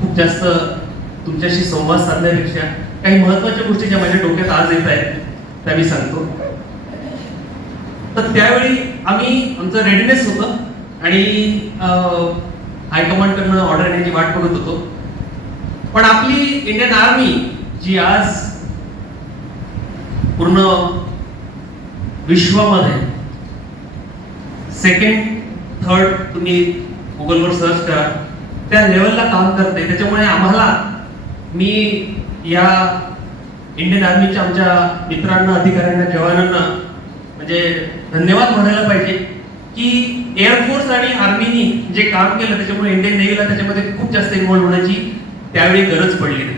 खूप जास्त तुमच्याशी संवाद साधण्यापेक्षा काही महत्त्वाच्या गोष्टी ज्या माझ्या डोक्यात आज येत आहेत त्या मी सांगतो. तर त्यावेळी आम्ही आमचं रेडीनेस होतं आणि हायकमांडकडनं ऑर्डर येण्याची वाट बघत होतो. पण आपली इंडियन आर्मी जी आज पूर्ण विश्वामध्ये सेकंड थर्ड तुम्ही गुगलवर सर्च करा. त्या लेवलला काम करते त्याच्यामुळे आम्हाला मी या इंडियन आर्मीच्या आमच्या मित्रांना अधिकाऱ्यांना जवानांना म्हणजे धन्यवाद म्हणायला पाहिजे की एअरफोर्स आणि आर्मीनी जे काम केलं त्याच्यामुळे इंडियन नेव्हीला त्याच्यामध्ये खूप जास्त इन्व्हॉल्व होण्याची त्यावेळी गरज पडली नाही.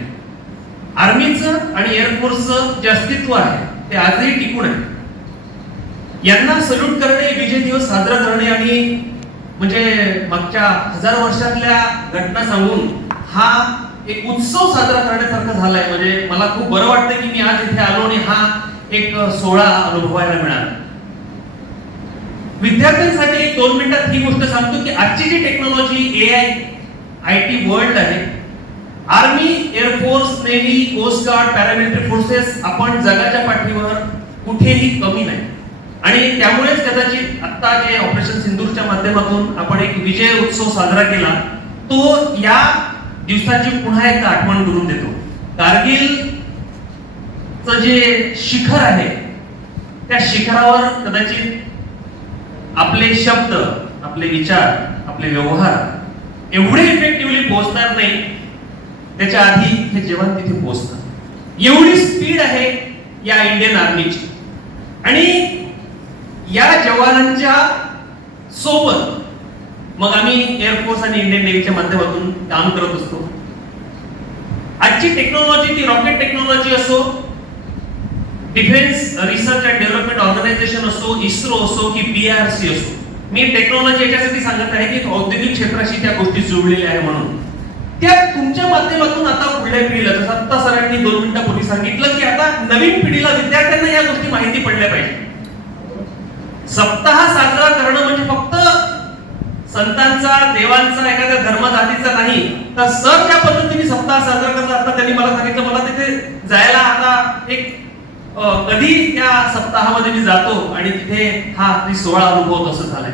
आर्मीचं आणि एअरफोर्सचं जे अस्तित्व आहे ते आजही टिकून आहे. यांना सल्यूट करणे विजय दिवस साजरा करणे आणि म्हणजे मागच्या हजार वर्षातल्या घटना सांगून हा एक उत्सव साजरा करण्यासारखा झालाय. म्हणजे मला खूप बरं वाटतं की मी आज इथे आलो आणि हा एक सोहळा अनुभवायला मिळाला. विद्यार्थ्यांसाठी एक दोन मिनिटात ही गोष्ट सांगतो की आजची जी technology A I I T world आहे army air force navy coast guard paramilitary forces आपण जगाच्या पाठीवर कुठेही कमी नाही. आणि त्यामुळेच कदाचित आता जे ऑपरेशन सिंदूरच्या माध्यमातून आपण एक विजय उत्सव साजरा केला तो या दिवसाची पुन्हा एकदा आठवण करून देतो. कारगिल जे शिखर आहे त्या शिखरावर कदाचित आपले शब्द आपले विचार आपले व्यवहार एवढे इफेक्टिव्हली पोहोचणार नाही त्याच्या आधी हे जेवण तिथे पोहोचतात. एवढी स्पीड आहे या इंडियन आर्मीची आणि या जवानांच्या सोबत मग आम्ही एअरफोर्स आणि इंडियन नेव्हीच्या माध्यमातून काम करत असतो. आजची टेक्नॉलॉजी ती रॉकेट टेक्नॉलॉजी असो defence research and development organisation असो इस्रो असो की बी आर सी असो. मी टेक्नॉलॉजी याच्यासाठी सांगत आहे की औद्योगिक क्षेत्राशी त्या गोष्टी जुळलेल्या आहे म्हणून. त्या तुमच्या माध्यमातून आता पुढल्या पिढीला जसं आत्ता सरांनी दोन मिनिटांपूर्वी सांगितलं की आता नवीन पिढीला विद्यार्थी या गोष्टी माहिती पडल्या पाहिजे सप्ताह साजरा करणं म्हणजे फक्त संतांचा देवांचा एखाद्या धर्म जातीचा नाही तर सर त्या पद्धतीने सप्ताह साजरा करतात आता त्यांनी मला सांगितलं मला तिथे जायला आता एक कधी त्या सप्ताहामध्ये मी जातो आणि तिथे हा ती सोहळा अनुभव असं झालाय.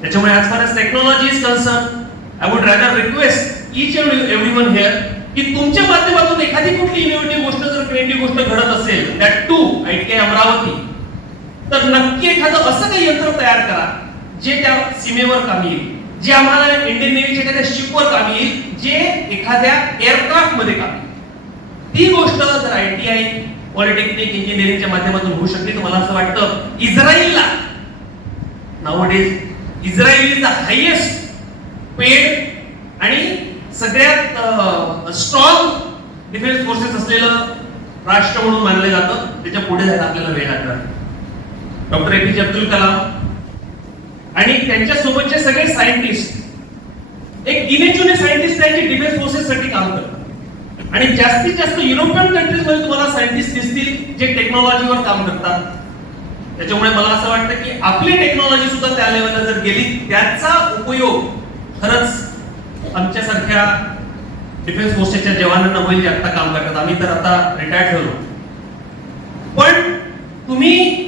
त्याच्यामुळे आज far technology is concern I would rather request each and every one here की तुमच्या माध्यमातून एखादी कुठली इनोव्हेटिव्ह गोष्ट जर क्रिएटिव्ह गोष्ट घडत असेल that too I K Amravati तर नक्की एखादं असं काही यंत्र तयार करा जे त्या सीमेवर कामी येईल जे आम्हाला इंडियन नेव्हीच्या एखाद्या शिपवर कामी येईल जे एखाद्या एअरक्राफ्टमध्ये कामी ती गोष्ट जर आय टी आय पॉलिटेक्निक इंजिनिअरिंगच्या माध्यमातून होऊ शकते तर मला असं वाटतं इस्रायलला nowadays Israel is the highest paid आणि सगळ्यात स्ट्रॉंग डिफेन्स फोर्सेस असलेलं राष्ट्र म्हणून मानलं जातं त्याच्या पुढे जायला आपल्याला वेळ लागणार. डॉक्टर ए पी जे अब्दुल कलाम. आणि त्यांच्या सोबतचे सगळे सायंटिस्ट एक गिने सायंटिस्ट त्यांचे डिफेन्स फोर्सेस साठी काम करतात. आणि जास्तीत जास्त युरोपियन कंट्रीजमध्ये तुम्हाला सायंटिस्ट दिसतील जे टेक्नॉलॉजीवर काम करतात. त्याच्यामुळे मला असं वाटतं की आपली टेक्नॉलॉजी सुद्धा त्या लेवलला जर गेली त्याचा उपयोग खरंच आमच्यासारख्या डिफेन्स फोर्सेसच्या जवानांना होईल जे आता काम करतात. आम्ही तर आता रिटायर्ड झालो. पण तुम्ही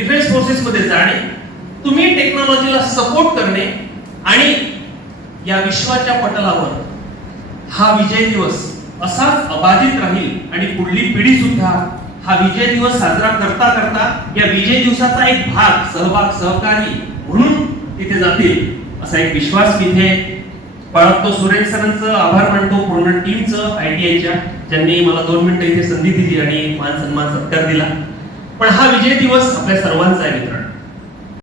डिफेन्स फोर्सेस मध्ये जाणे तुम्ही टेक्नॉलॉजीला सपोर्ट करणे आणि या विश्वाच्या पटलावर हा विजय दिवस असाच अबाधित राहील आणि पुढली पिढी सुद्धा हा विजय दिवस साजरा करता करता या विजय दिवसाचा एक भाग सहभाग सहकारी म्हणून तिथे जातील असा एक विश्वास तिथे पळतो बाळगतो. सुरेश सरांचं आभार मानतो पूर्ण टीमचं आय टी आयच्या ज्यांनी मला दोन मिनिटं इथे संधी दिली आणि मान सन्मान सत्कार दिला. पण हा विजय दिवस आपल्या सर्वांचा आहे मित्रांनो.